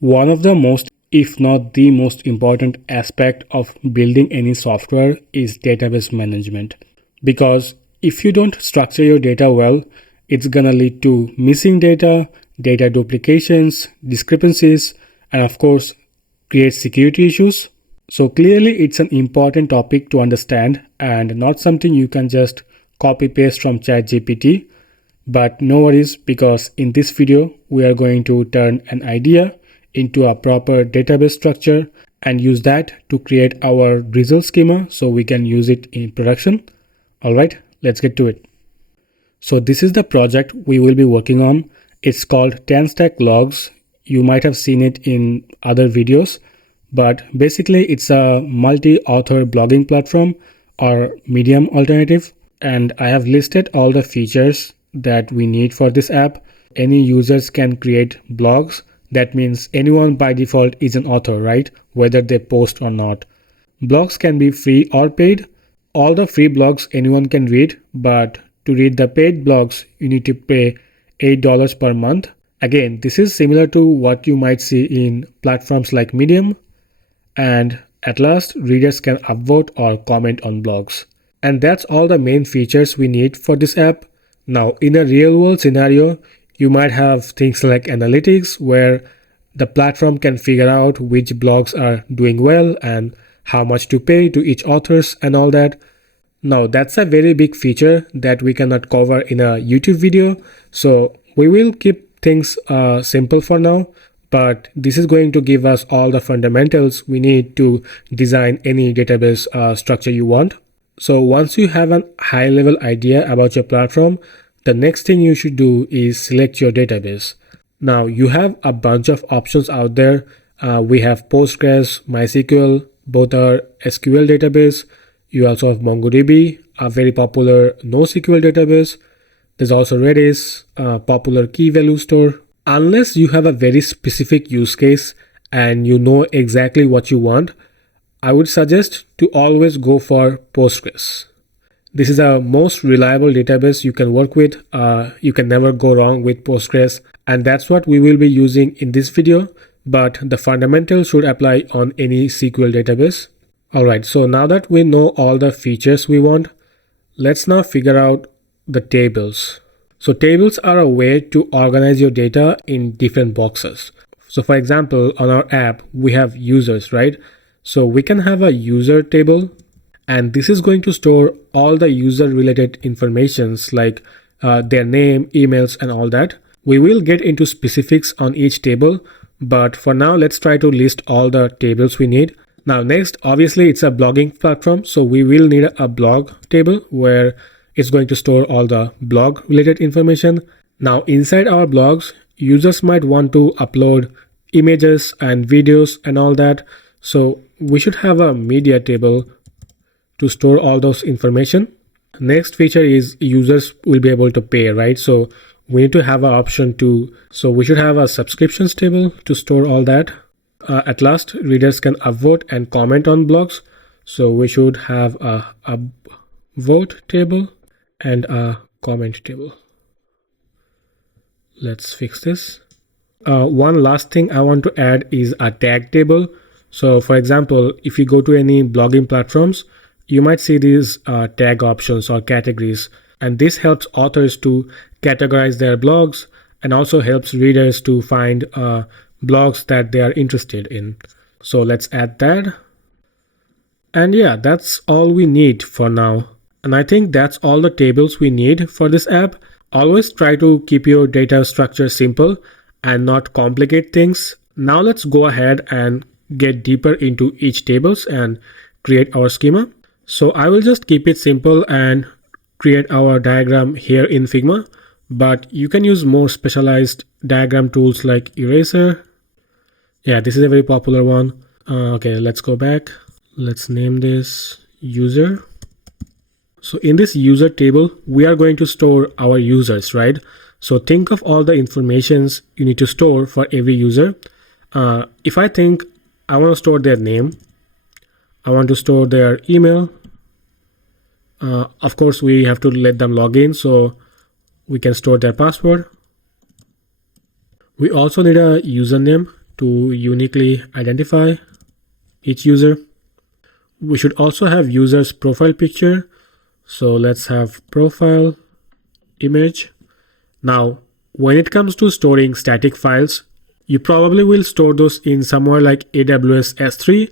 One of the most, if not the most important aspect of building any software is database management. Because if you don't structure your data well, it's gonna lead to missing data, data duplications, discrepancies, and of course, create security issues. So clearly it's an important topic to understand and not something you can just copy paste from ChatGPT. But no worries, because in this video, we are going to turn an idea into a proper database structure and use that to create our Drizzle schema so we can use it in production. Alright, let's get to it. So this is the project we will be working on. It's called 10stack logs. You might have seen it in other videos, but basically it's a multi-author blogging platform or Medium alternative. And I have listed all the features that we need for this app. Any users can create blogs. That means anyone by default is an author, right? Whether they post or not. Blogs can be free or paid. All the free blogs anyone can read, but to read the paid blogs, you need to pay $8 per month. Again, this is similar to what you might see in platforms like Medium. And at last, readers can upvote or comment on blogs. And that's all the main features we need for this app. Now, in a real world scenario, you might have things like analytics where the platform can figure out which blogs are doing well and how much to pay to each authors and all that. Now, that's a very big feature that we cannot cover in a YouTube video. So we will keep things simple for now, but this is going to give us all the fundamentals we need to design any database structure you want. So once you have a high level idea about your platform, the next thing you should do is select your database. Now you have a bunch of options out there. We have Postgres, MySQL, both are SQL database. You also have MongoDB, a very popular NoSQL database. There's also Redis, a popular key value store. Unless you have a very specific use case and you know exactly what you want, I would suggest to always go for Postgres. This is the most reliable database you can work with. You can never go wrong with Postgres, and that's what we will be using in this video, but the fundamentals should apply on any SQL database. Alright, so now that we know all the features we want, let's now figure out the tables. So tables are a way to organize your data in different boxes. So for example, on our app, we have users, right? So we can have a user table, and this is going to store all the user related informations like their name, emails, and all that. We will get into specifics on each table, but for now, let's try to list all the tables we need. Now next, obviously it's a blogging platform, so we will need a blog table where it's going to store all the blog related information. Now inside our blogs, users might want to upload images and videos and all that. So we should have a media table to store all those information. Next feature is users will be able to pay, right? So we need to have an option so we should have a subscriptions table to store all that. At last, readers can upvote and comment on blogs. So we should have a vote table and a comment table. Let's fix this. One last thing I want to add is a tag table. So for example, if you go to any blogging platforms, you might see these tag options or categories, and this helps authors to categorize their blogs and also helps readers to find blogs that they are interested in. So let's add that. And yeah, that's all we need for now. And I think that's all the tables we need for this app. Always try to keep your data structure simple and not complicate things. Now let's go ahead and get deeper into each tables and create our schema. So I will just keep it simple and create our diagram here in Figma, but you can use more specialized diagram tools like Eraser. Yeah, this is a very popular one. Okay, let's go back. Let's name this user. So in this user table, we are going to store our users, right? So think of all the informations you need to store for every user. If I think I want to store their name, I want to store their email. Of course, we have to let them log in, so we can store their password. We also need a username to uniquely identify each user. We should also have user's profile picture. So let's have profile image. Now, when it comes to storing static files, you probably will store those in somewhere like AWS S3.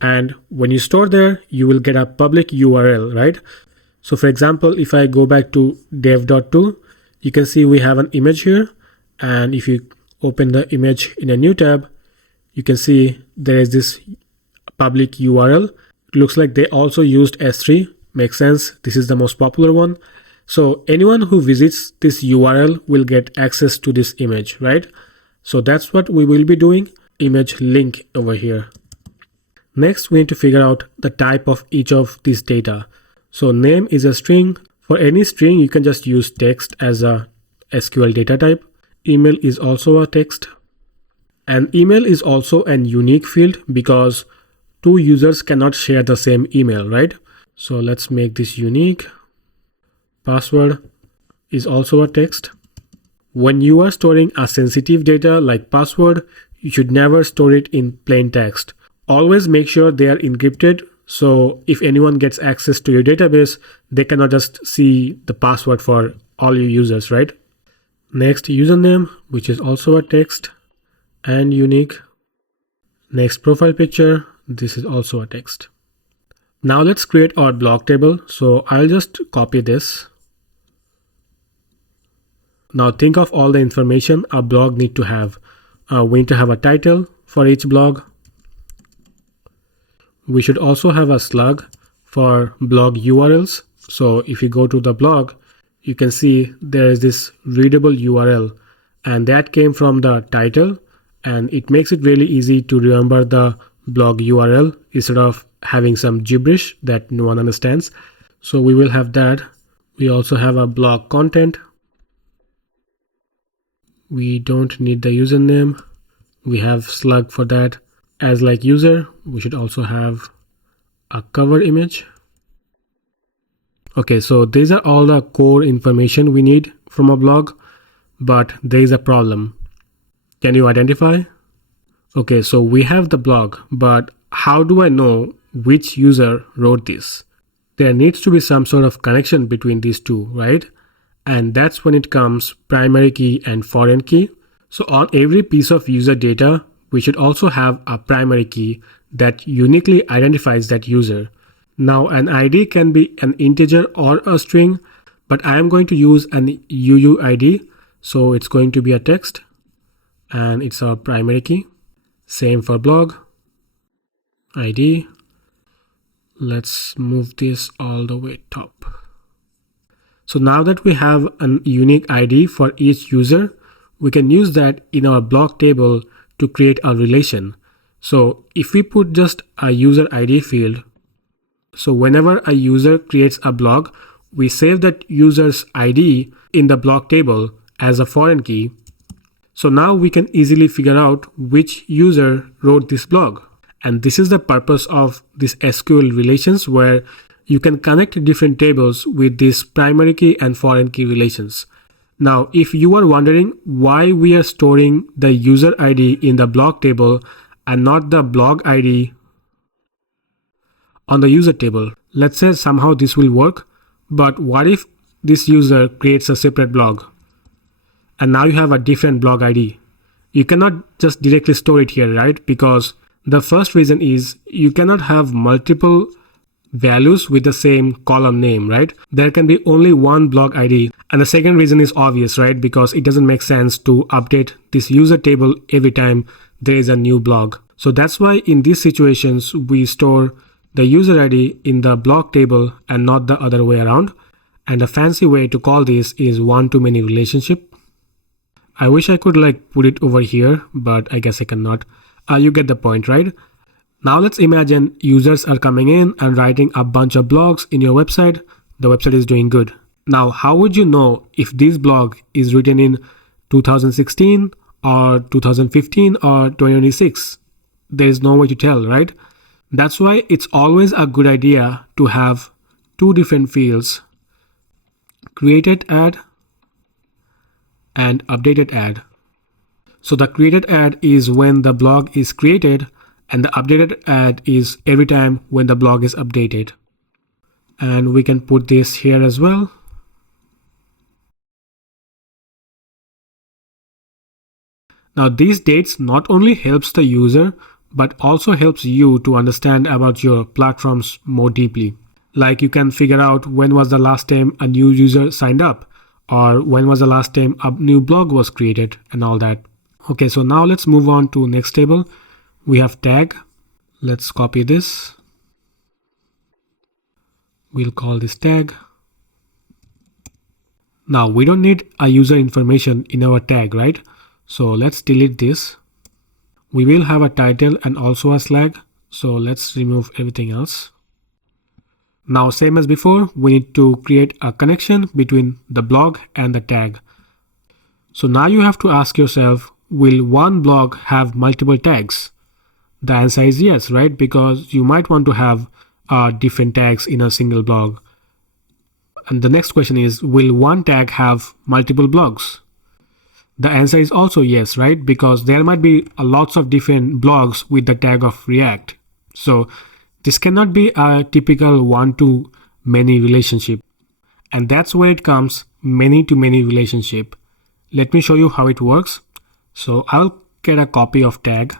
And when you store there, you will get a public URL, right? So for example, if I go back to dev.to, you can see we have an image here. And if you open the image in a new tab, you can see there is this public URL. It looks like they also used S3. Makes sense. This is the most popular one. So anyone who visits this URL will get access to this image, right? So that's what we will be doing. Image link over here. Next, we need to figure out the type of each of these data. So name is a string. For any string, you can just use text as a SQL data type. Email is also a text. And email is also an unique field because two users cannot share the same email, right? So let's make this unique. Password is also a text. When you are storing a sensitive data like password, you should never store it in plain text. Always make sure they are encrypted, so if anyone gets access to your database, they cannot just see the password for all your users, right? Next, username, which is also a text and unique. Next, profile picture, this is also a text. Now let's create our blog table. So I'll just copy this. Now think of all the information a blog need to have. We need to have a title for each blog. We should also have a slug for blog URLs. So if you go to the blog, you can see there is this readable URL, and that came from the title, and it makes it really easy to remember the blog URL instead of having some gibberish that no one understands. So we will have that. We also have a blog content. We don't need the username. We have slug for that. As like user, we should also have a cover image. Okay, so these are all the core information we need from a blog, but there is a problem. Can you identify? Okay, so we have the blog, but how do I know which user wrote this? There needs to be some sort of connection between these two, right? And that's when it comes primary key and foreign key. So on every piece of user data, we should also have a primary key that uniquely identifies that user. Now an ID can be an integer or a string, but I am going to use an UUID. So it's going to be a text and it's our primary key. Same for blog ID. Let's move this all the way top. So now that we have a unique ID for each user, we can use that in our blog table to create a relation. So if we put just a user ID field, so whenever a user creates a blog, we save that user's ID in the blog table as a foreign key. So now we can easily figure out which user wrote this blog. And this is the purpose of this SQL relations, where you can connect different tables with these primary key and foreign key relations. Now, if you are wondering why we are storing the user ID in the blog table and not the blog ID on the user table, let's say somehow this will work, but what if this user creates a separate blog and now you have a different blog ID? You cannot just directly store it here, right? Because the first reason is you cannot have multiple values with the same column name, right? There can be only one blog ID. And the second reason is obvious, right? Because it doesn't make sense to update this user table every time there is a new blog. So that's why in these situations, we store the user ID in the blog table and not the other way around. And a fancy way to call this is one-to-many relationship. I wish I could put it over here, but I guess I cannot. You get the point, right? Now let's imagine users are coming in and writing a bunch of blogs in your website. The website is doing good. Now, how would you know if this blog is written in 2016 or 2015 or 2026? There is no way to tell, right? That's why it's always a good idea to have two different fields, created ad and updated ad. So the created ad is when the blog is created, and the updated ad is every time when the blog is updated. And we can put this here as well. Now these dates not only helps the user, but also helps you to understand about your platforms more deeply. Like you can figure out when was the last time a new user signed up, or when was the last time a new blog was created and all that. Okay, so now let's move on to next table. We have tag. Let's copy this. We'll call this tag. Now we don't need a user information in our tag, right? So let's delete this. We will have a title and also a slag. So let's remove everything else. Now same as before, we need to create a connection between the blog and the tag. So now you have to ask yourself, will one blog have multiple tags? The answer is yes, right? Because you might want to have different tags in a single blog. And the next question is, will one tag have multiple blogs? The answer is also yes, right? Because there might be lots of different blogs with the tag of React. So this cannot be a typical one-to-many relationship. And that's where it comes many-to-many relationship. Let me show you how it works. So I'll get a copy of tag.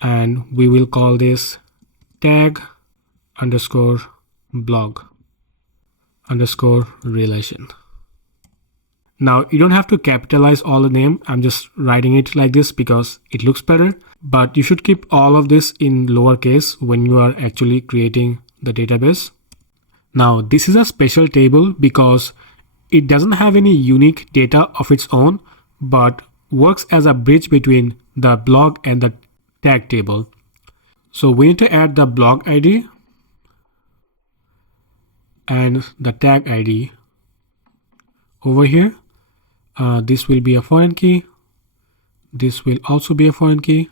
And we will call this tag underscore blog underscore relation. Now you don't have to capitalize all the name. I'm just writing it like this because it looks better, but you should keep all of this in lowercase when you are actually creating the database. Now this is a special table because it doesn't have any unique data of its own, but works as a bridge between the blog and the tag table. So we need to add the blog ID and the tag ID over here. This will be a foreign key. This will also be a foreign key.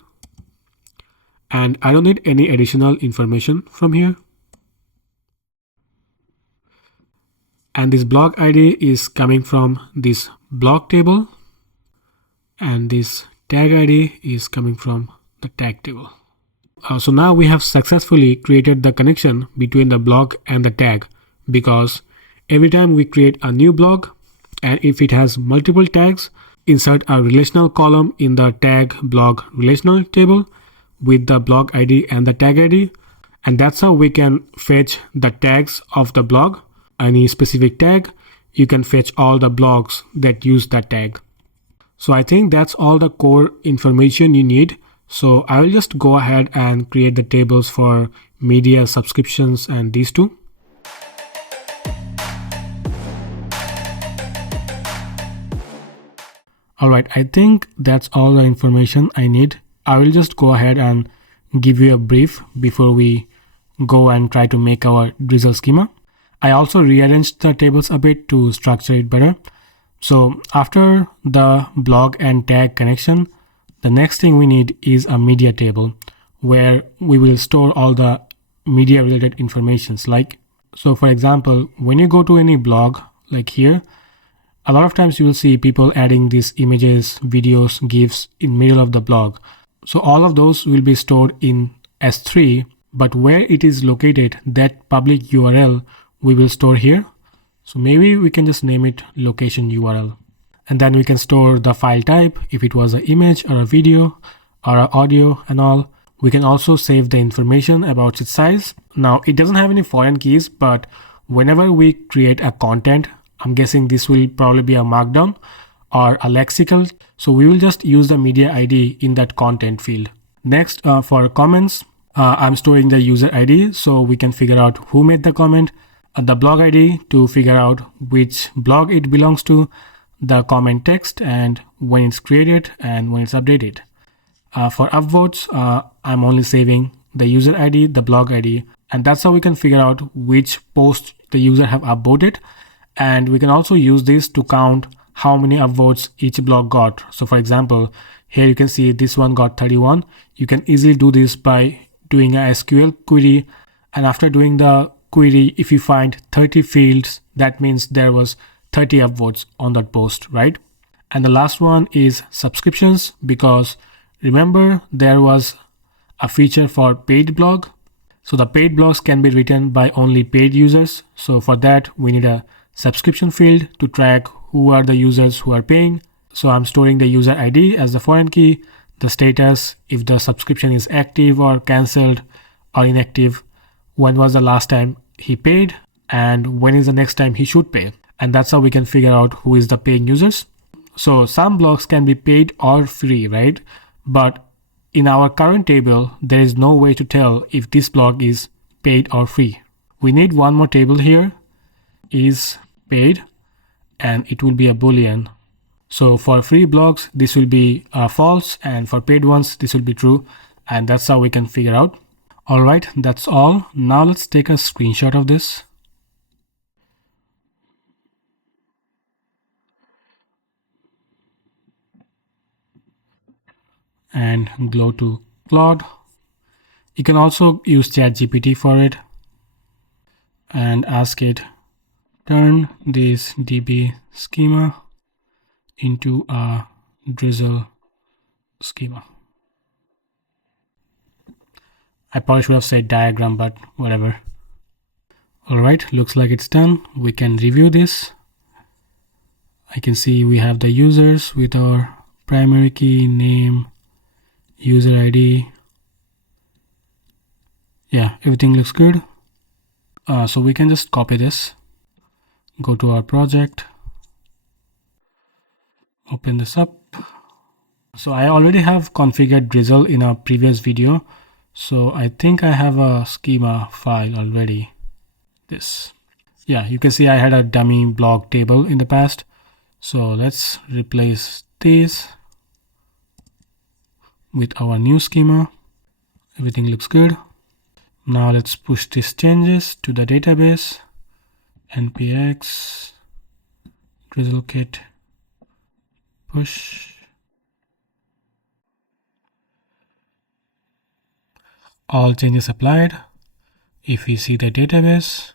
And I don't need any additional information from here. And this blog ID is coming from this blog table. And this tag ID is coming from the tag table. So now we have successfully created the connection between the blog and the tag, because every time we create a new blog, and if it has multiple tags, insert a relational column in the tag blog relational table with the blog ID and the tag ID. And that's how we can fetch the tags of the blog. Any specific tag, you can fetch all the blogs that use that tag. So I think that's all the core information you need. So I will just go ahead and create the tables for media, subscriptions, and these two. Alright, I think that's all the information I need. I will just go ahead and give you a brief before we go and try to make our Drizzle schema. I also rearranged the tables a bit to structure it better. So after the blog and tag connection, the next thing we need is a media table where we will store all the media related informations. So for example, when you go to any blog like here, a lot of times you will see people adding these images, videos, GIFs in middle of the blog. So all of those will be stored in S3, but where it is located, that public URL we will store here. So maybe we can just name it location URL. And then we can store the file type, if it was an image or a video or an audio and all. We can also save the information about its size. Now it doesn't have any foreign keys, but whenever we create a content, I'm guessing this will probably be a markdown or a lexical. So we will just use the media ID in that content field. Next, for comments, I'm storing the user ID so we can figure out who made the comment, the blog ID to figure out which blog it belongs to, the comment text and when it's created and when it's updated. For upvotes, I'm only saving the user ID, the blog ID, and that's how we can figure out which post the user have upvoted. And we can also use this to count how many upvotes each blog got. So for example, here you can see this one got 31. You can easily do this by doing a SQL query. And after doing the query, if you find 30 fields, that means there was 30 upvotes on that post, right? And the last one is subscriptions, because remember there was a feature for paid blog. So the paid blogs can be written by only paid users. So for that, we need a subscription field to track who are the users who are paying. So I'm storing the user ID as the foreign key, the status, if the subscription is active or cancelled or inactive, when was the last time he paid, and when is the next time he should pay. And that's how we can figure out who is the paying users. So some blogs can be paid or free, right? But in our current table, there is no way to tell if this blog is paid or free. We need one more table here, is paid, and it will be a boolean. So for free blogs, this will be false, and for paid ones, this will be true. And that's how we can figure out. All right, that's all. Now let's take a screenshot of this. And go to Claude. You can also use ChatGPT for it and ask it, turn this DB schema into a Drizzle schema. I probably should have said diagram, but whatever. All right, looks like it's done. We can review this. I can see we have the users with our primary key, name, user ID. Yeah, everything looks good. So we can just copy this, go to our project, open this up. So I already have configured Drizzle in a previous video. So I think I have a schema file already. This. Yeah, you can see I had a dummy blog table in the past. So let's replace these with our new schema. Everything looks good. Now let's push these changes to the database. npx drizzle kit push. All changes applied. If we see the database,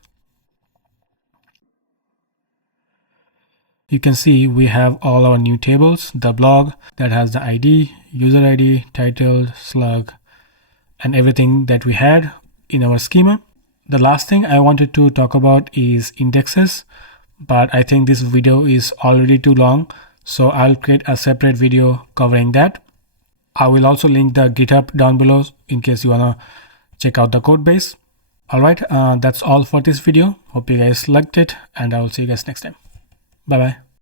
you can see we have all our new tables. The blog that has the ID, user ID, title, slug, and everything that we had in our schema. The last thing I wanted to talk about is indexes, but I think this video is already too long, so I'll create a separate video covering that. I will also link the GitHub down below in case you wanna check out the code base. Alright, that's all for this video. Hope you guys liked it, and I will see you guys next time. Bye bye.